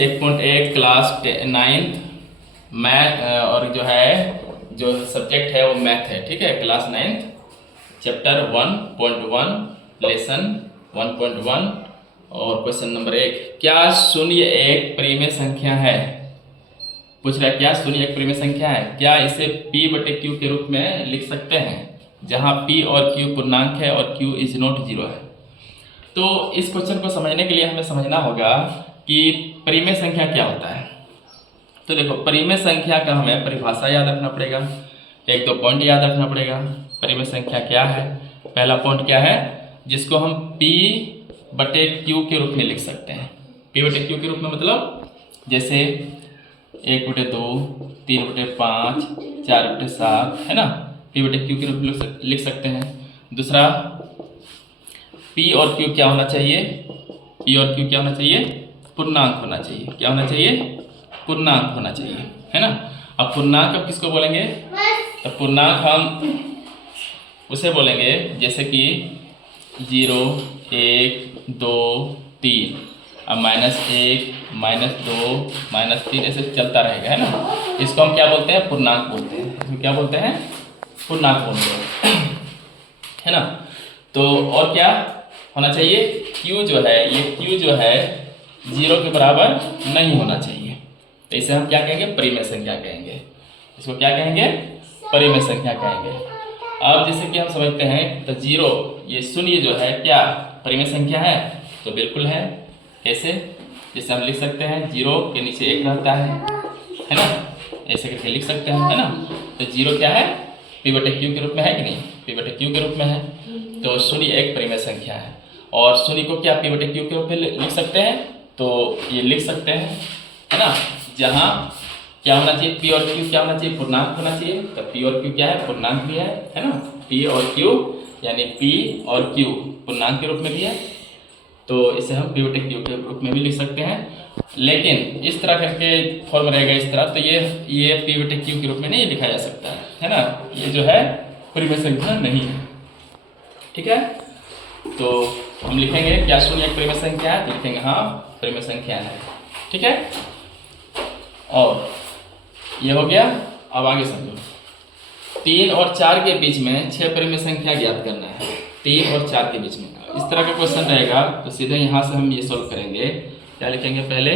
1.1 class 9th math और जो subject है वो मैथ है। ठीक है, क्लास 9th चैप्टर 1.1 लेसन 1.1 और क्वेश्चन नंबर 1, क्या शून्य एक परिमेय संख्या है? पूछ रहा है क्या शून्य एक परिमेय संख्या है, क्या इसे p/q के रूप में लिख सकते हैं जहां p और q पूर्णांक है और q इज नॉट 0 है। तो इस क्वेश्चन को समझने के लिए हमें समझना होगा कि परिमेय संख्या क्या होता है। तो देखो, परिमेय संख्या का हमें परिभाषा याद रखना पड़ेगा, एक दो पॉइंट याद रखना पड़ेगा। परिमेय संख्या क्या है? पहला पॉइंट क्या है, जिसको हम p/q के रूप में लिख सकते हैं। p/q के रूप में मतलब जैसे 1/2, 3/5, 4/7 है ना, p/q के रूप में लिख सकते हैं। दूसरा, p और q क्या होना चाहिए? p और q क्या होना चाहिए? पूर्णांक होना चाहिए। क्या होना चाहिए? पूर्णांक होना चाहिए, है ना। अब पूर्णांक अब किसको बोलेंगे? तो पूर्णांक हम उसे बोलेंगे जैसे कि 0, 1, 2, 3, अब -1, -2, -3 ऐसे चलता रहेगा, है ना। इसको हम क्या बोलते हैं? पूर्णांक बोलते हैं। इसको क्या बोलते हैं? पूर्णांक बोलते हैं, है ना। तो और क्या होना चाहिए? q जो है, ये q जो है 0 के बराबर नहीं होना चाहिए। तो इसे हम क्या कहेंगे? परिमेय संख्या कहेंगे। इसको क्या कहेंगे? परिमेय संख्या कहेंगे। अब जैसे कि हम समझते हैं तो 0, ये शून्य जो है क्या परिमेय संख्या है? तो बिल्कुल है। कैसे? जैसे हम लिख सकते हैं 0 के नीचे 1 रहता है ना, ऐसे करके लिख सकते हैं, है ना। तो 0 क्या है? p/q के रूप में है कि नहीं? p/q के रूप में है। तो शून्य एक परिमेय संख्या है और शून्य को क्या p/q के रूप में लिख सकते हैं? तो ये लिख सकते हैं, है ना, जहाँ क्या होना चाहिए? p और q क्या होना चाहिए? पूर्णांक होना चाहिए। तो p और q क्या है? पूर्णांक भी है ना। p और q यानी p और q पूर्णांक के रूप में भी है, तो इसे हम p/q के रूप में भी लिख सकते हैं। लेकिन इस तरह करके फॉर्म रहेगा इस तरह, तो ये p/q के रूप में नहीं लिखा जा सकता है ना। ये जो है परिमेय संख्या नहीं है। ठीक है, तो हम लिखेंगे क्या शून्य एक परिमेय संख्या है? तो लिखेंगे हाँ, परिमेय संख्या है। ठीक है, और ये हो गया। अब आगे समझो, 3 और 4 के बीच में 6 परिमेय संख्या ज्ञात करना है। 3 और 4 के बीच में इस तरह का क्वेश्चन रहेगा, तो सीधे यहाँ से हम ये सॉल्व करेंगे। क्या लिखेंगे? पहले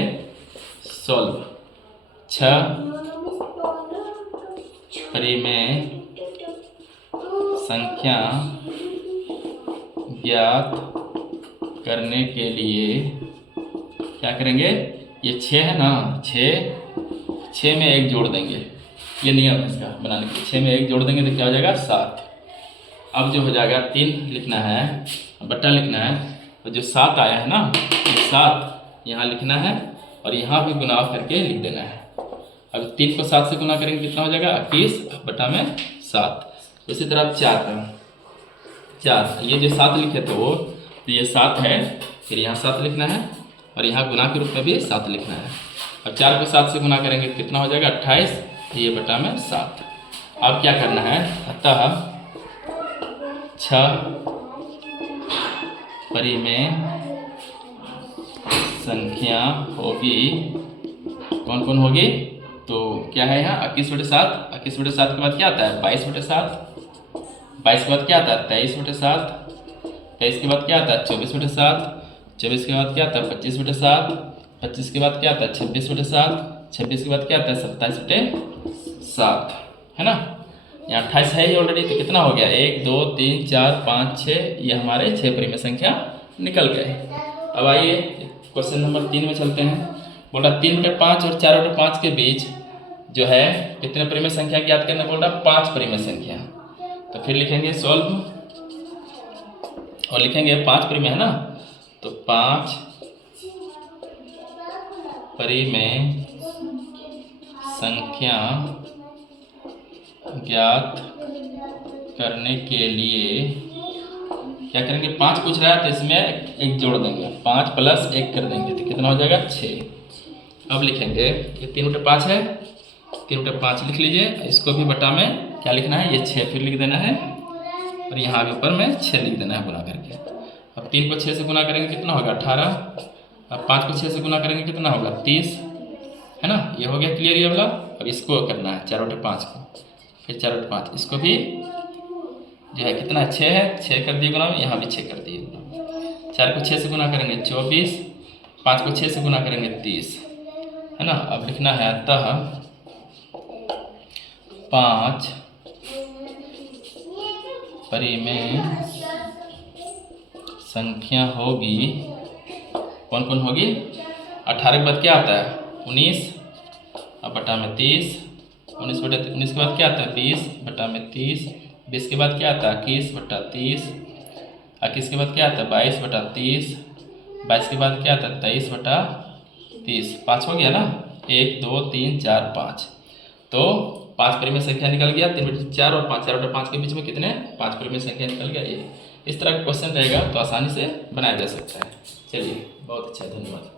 सॉल्व 6 परिमेय संख्या ज्ञात करने के लिए क्या करेंगे? ये 6 है ना, 6 में 1 जोड़ देंगे। ये नियम है इसका बनाने के लिए। 6 में 1 जोड़ देंगे तो क्या हो जाएगा? 7। अब जो हो जाएगा 3 लिखना है, बट्टा लिखना है, तो जो 7 आया है ना, ये 7 यहाँ लिखना है और यहाँ भी गुना करके लिख देना है। अब 3 को 7 से गुना करेंगे कितना हो जाएगा? 21/7। इसी तरह 4 ये जो 7 लिखे थे वो, तो ये 7 है, फिर यहाँ 7 लिखना है और यहाँ गुना के रूप में भी 7 लिखना है। अब 4 को 7 से गुना करेंगे कितना हो जाएगा? 28/7। अब क्या करना है? अतः 6 परिमेय संख्या होगी। कौन कौन होगी? तो क्या है यहाँ? 21/7। 21/7 के बाद क्या आता है? 22/7। 22 के बाद क्या आता है? 23/7। 23 के बाद क्या आता है? 24/7। 24 के बाद क्या आता है? 25/7। 25 के बाद क्या आता है? 26/7। 26 के बाद क्या आता है? 27/7, है ना। यहाँ 28 है ही ऑलरेडी, तो कितना हो गया? 1, 2, 3, 4, 5, 6, ये हमारे 6 परिमेय संख्या निकल गए। अब आइए क्वेश्चन नंबर 3 में चलते हैं। बोल रहा 3/5 और 4/5 के बीच जो है कितने परिमेय संख्या ज्ञात करना? बोल रहा 5 परिमेय संख्या। तो फिर लिखेंगे सॉल्व और लिखेंगे 5 परिमेय, है ना, तो 5 परिमेय संख्या ज्ञात करने के लिए क्या करेंगे? 5 पूछ रहा है तो इसमें 1 जोड़ देंगे, 5 + 1 कर देंगे तो कितना हो जाएगा? 6। अब लिखेंगे ये 3/5 है, 3/5 लिख लीजिए। इसको भी बटा में क्या लिखना है? ये 6 फिर लिख देना है और यहाँ भी ऊपर में 6 लिख देना है गुना करके। अब 3 को 6 से गुना करेंगे कितना होगा? 18। अब 5 को 6 से गुना करेंगे कितना होगा 30, है ना। ये हो गया क्लियर ये वाला। अब इसको करना है 4/5 को, फिर 4/5 इसको भी जो है कितना 6 है, 6 कर दिए गुना, यहाँ भी 6 कर दिए गुना। 4 को 6 से गुना करेंगे 24, 5 को 6 से गुना करेंगे 30, है ना। अब लिखना है अतः 5 परिमेय संख्या होगी, कौन कौन होगी। 18 के बाद क्या आता है 19, अब बटा में 30, 19 के बाद क्या आता है 20 बटा में 30, 20 के बाद क्या आता है 21 बटा 30, 21 के बाद क्या आता है 22 बटा 30, 22 के बाद क्या आता है 23 बटा 30। 5 हो गया ना, 1 2 3 4 5। तो 5 परिमेय संख्या निकल गया, 3/4 और 5, 4/5 के बीच में कितने 5 परिमेय संख्या निकल गया। ये इस तरह का क्वेश्चन रहेगा तो आसानी से बनाया जा सकता है। चलिए बहुत अच्छा, धन्यवाद।